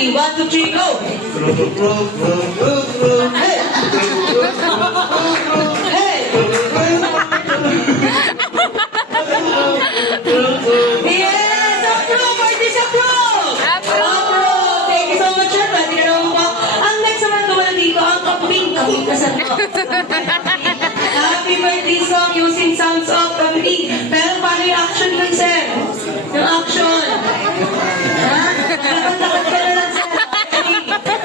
Ready? 1, 2, 3, go! Hey! Hey! Yes! Approve! Parties approve! Approve! Thank you so much, sir. Pwede ka naman po. Ang next naman naman dito, ang kambing. Kambing ka sa to. Happy birthday song using sounds of kambing. Pero paano yung action nun, sir? Yung action. Ha? Lakad-lakad ka na lang, sir.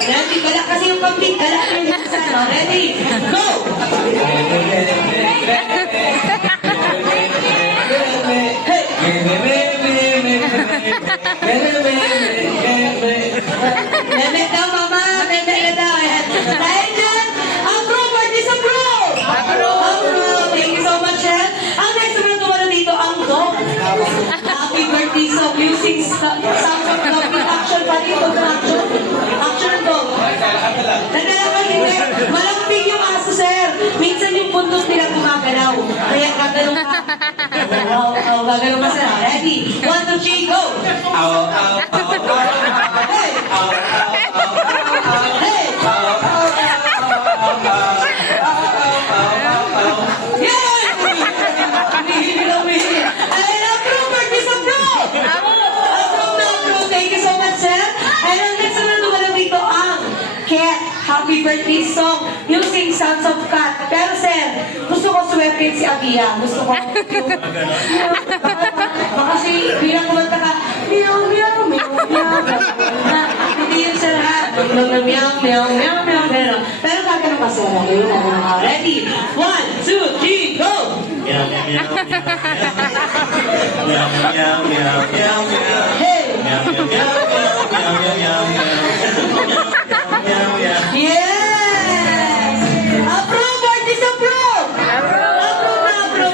Ready? Balak kasi yung kambing. Balak ka yung sir. Ready? Go! Meme daw, mama. Meme na daw. Dahil dyan, approve or disapprove? Approve. Thank you so much, sir. Ang next naman tumalo dito, ang dog. Happy birthday song using sound of dog with action pa dito. Action. Action ng dog. Nadalaman hindi. Malambing yung aso, sir. Minsan yung puntos nila gumagalaw. Kaya gagalong ka. Gagalong ka, sir. Ready? 1, 2, 3, go! Hey! Hey! Yes! Humihili na humihili. Ay, approve or disapprove? Approve na approve. Thank you so much, sir. And ang next naman naman dito ang Cat Happy Birthday song using sounds of cat. Pero, sir, gusto ko sumepin si Abia. Gusto ko yung... Kasi bilang kumanta ka, meow, meow, meow, meow. Hindi yun, sir, ha? Meow, meow, meow, meow, meow. Pero kagano pa, sir. Ready? 1, 2, 3, go! Meow, meow, meow, meow, meow, meow, meow, meow, meow, meow. Hey! Meow, meow, meow, meow, meow, meow,